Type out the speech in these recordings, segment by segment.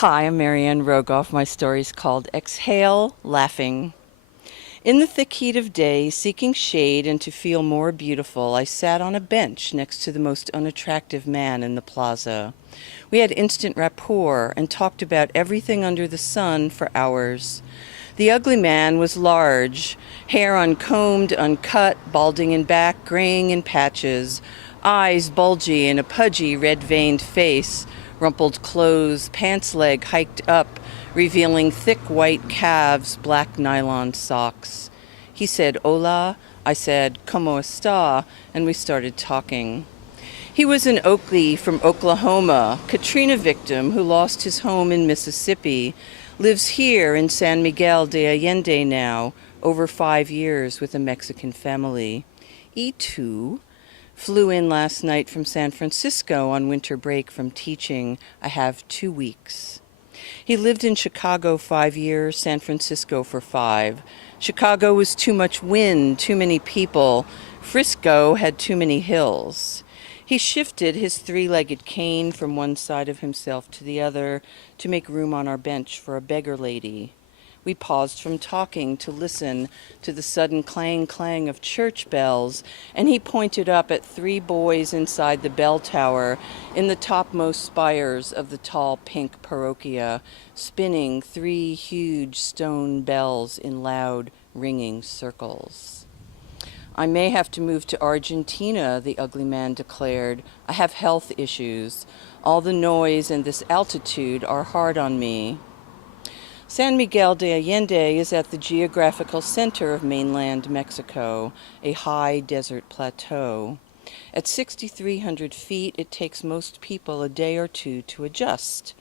Hi, I'm Marianne Rogoff. My story's called Exhale Laughing. In the thick heat of day, seeking shade and to feel more beautiful, I sat on a bench next to the most unattractive man in the plaza. We had instant rapport and talked about everything under the sun for hours. The ugly man was large, hair uncombed, uncut, balding in back, graying in patches, eyes bulgy in a pudgy, red-veined face, rumpled clothes, pants leg hiked up, revealing thick white calves, black nylon socks. He said, "Hola." I said, "Como esta?" and we started talking. He was an Oakley from Oklahoma, Katrina victim who lost his home in Mississippi, lives here in San Miguel de Allende now, over 5 years with a Mexican family. E2 flew in last night from San Francisco on winter break from teaching. I have 2 weeks. He lived in Chicago 5 years, San Francisco for 5. Chicago was too much wind, too many people. Frisco had too many hills. He shifted his 3-legged cane from one side of himself to the other to make room on our bench for a beggar lady. We paused from talking to listen to the sudden clang-clang of church bells, and he pointed up at 3 boys inside the bell tower in the topmost spires of the tall pink parochia, spinning 3 huge stone bells in loud, ringing circles. "I may have to move to Argentina," the ugly man declared. "I have health issues. All the noise and this altitude are hard on me." San Miguel de Allende is at the geographical center of mainland Mexico, a high desert plateau. At 6,300 feet, it takes most people a day or two to adjust.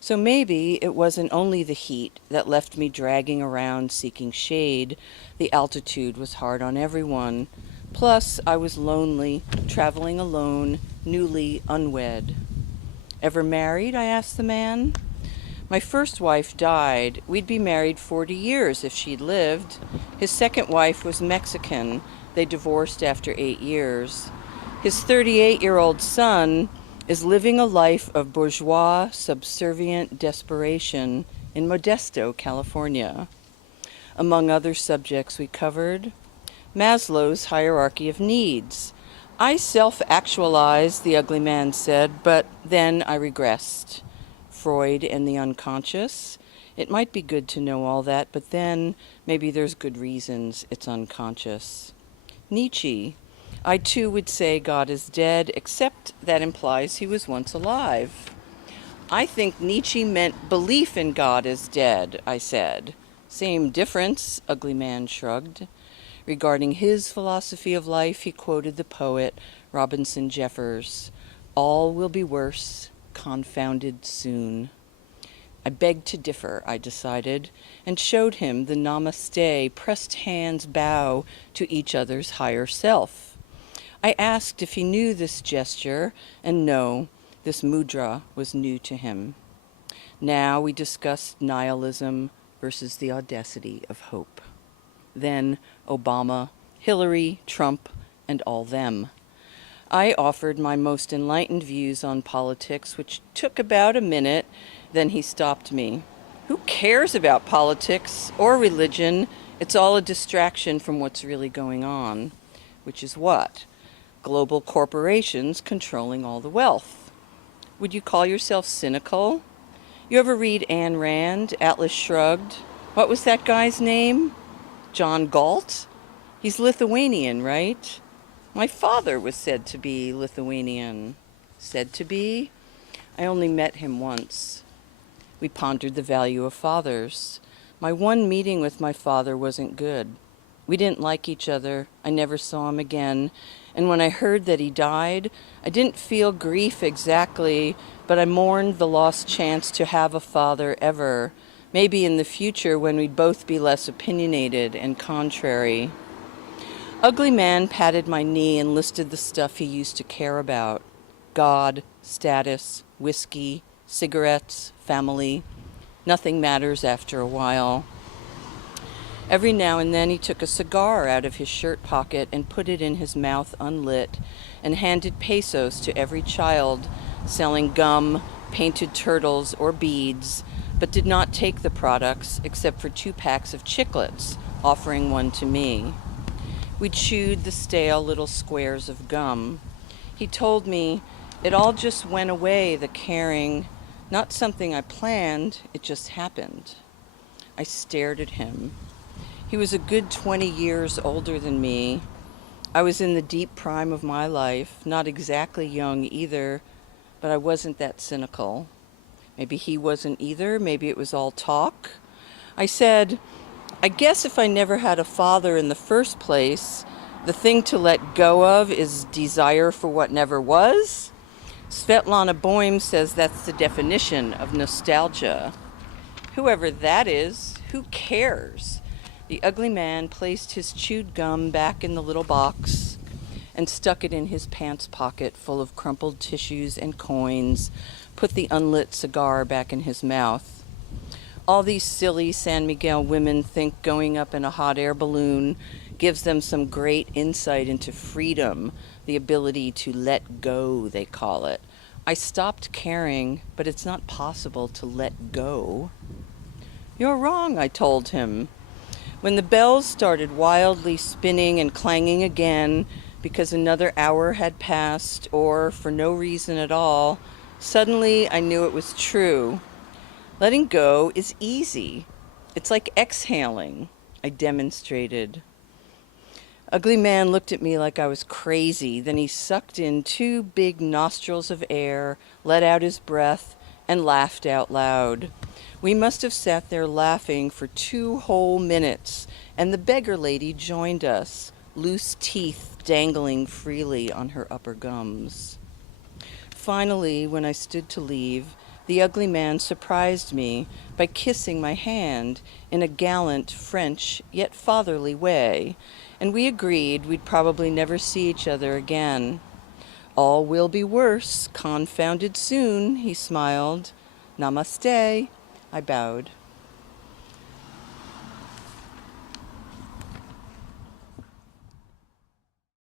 So maybe it wasn't only the heat that left me dragging around seeking shade. The altitude was hard on everyone. Plus, I was lonely, traveling alone, newly unwed. "Ever married?" I asked the man. "My first wife died. We'd be married 40 years if she'd lived. His second wife was Mexican. They divorced after 8 years. His 38-year-old son is living a life of bourgeois, subservient desperation in Modesto, California." Among other subjects we covered, Maslow's hierarchy of needs. "I self-actualized," the ugly man said, "but then I regressed." Freud and the unconscious. It might be good to know all that, but then maybe there's good reasons it's unconscious. Nietzsche. "I too would say God is dead, except that implies he was once alive." "I think Nietzsche meant belief in God is dead," I said. "Same difference," ugly man shrugged. Regarding his philosophy of life, he quoted the poet Robinson Jeffers, "All will be worse, confounded soon." I begged to differ, I decided, and showed him the namaste, pressed hands bow to each other's higher self. I asked if he knew this gesture, and no, this mudra was new to him. Now we discussed nihilism versus the audacity of hope. Then Obama, Hillary, Trump, and all them. I offered my most enlightened views on politics, which took about a minute. Then he stopped me. "Who cares about politics or religion? It's all a distraction from what's really going on." Which is what? Global corporations controlling all the wealth. Would you call yourself cynical? You ever read Ayn Rand, Atlas Shrugged? What was that guy's name? John Galt? He's Lithuanian, right? My father was said to be Lithuanian. Said to be? I only met him once. We pondered the value of fathers. My one meeting with my father wasn't good. We didn't like each other. I never saw him again. And when I heard that he died, I didn't feel grief exactly, but I mourned the lost chance to have a father ever. Maybe in the future when we'd both be less opinionated and contrary. Ugly man patted my knee and listed the stuff he used to care about. God, status, whiskey, cigarettes, family. Nothing matters after a while. Every now and then he took a cigar out of his shirt pocket and put it in his mouth unlit, and handed pesos to every child selling gum, painted turtles or beads, but did not take the products except for 2 packs of chiclets, offering one to me. We chewed the stale little squares of gum. He told me it all just went away, the caring, not something I planned, it just happened. I stared at him. He was a good 20 years older than me. I was in the deep prime of my life, not exactly young either, but I wasn't that cynical. Maybe he wasn't either, maybe it was all talk. I said, I guess if I never had a father in the first place, the thing to let go of is desire for what never was. Svetlana Boym says that's the definition of nostalgia. Whoever that is, who cares? The ugly man placed his chewed gum back in the little box and stuck it in his pants pocket full of crumpled tissues and coins, put the unlit cigar back in his mouth. All these silly San Miguel women think going up in a hot air balloon gives them some great insight into freedom, the ability to let go, they call it. I stopped caring, but it's not possible to let go. You're wrong, I told him. When the bells started wildly spinning and clanging again because another hour had passed, or for no reason at all, suddenly I knew it was true. Letting go is easy. It's like exhaling, I demonstrated. Ugly man looked at me like I was crazy. Then he sucked in 2 big nostrils of air, let out his breath, and laughed out loud. We must have sat there laughing for 2 whole minutes, and the beggar lady joined us, loose teeth dangling freely on her upper gums. Finally, when I stood to leave, the ugly man surprised me by kissing my hand in a gallant, French, yet fatherly way, and we agreed we'd probably never see each other again. All will be worse, confounded soon, he smiled. Namaste, I bowed.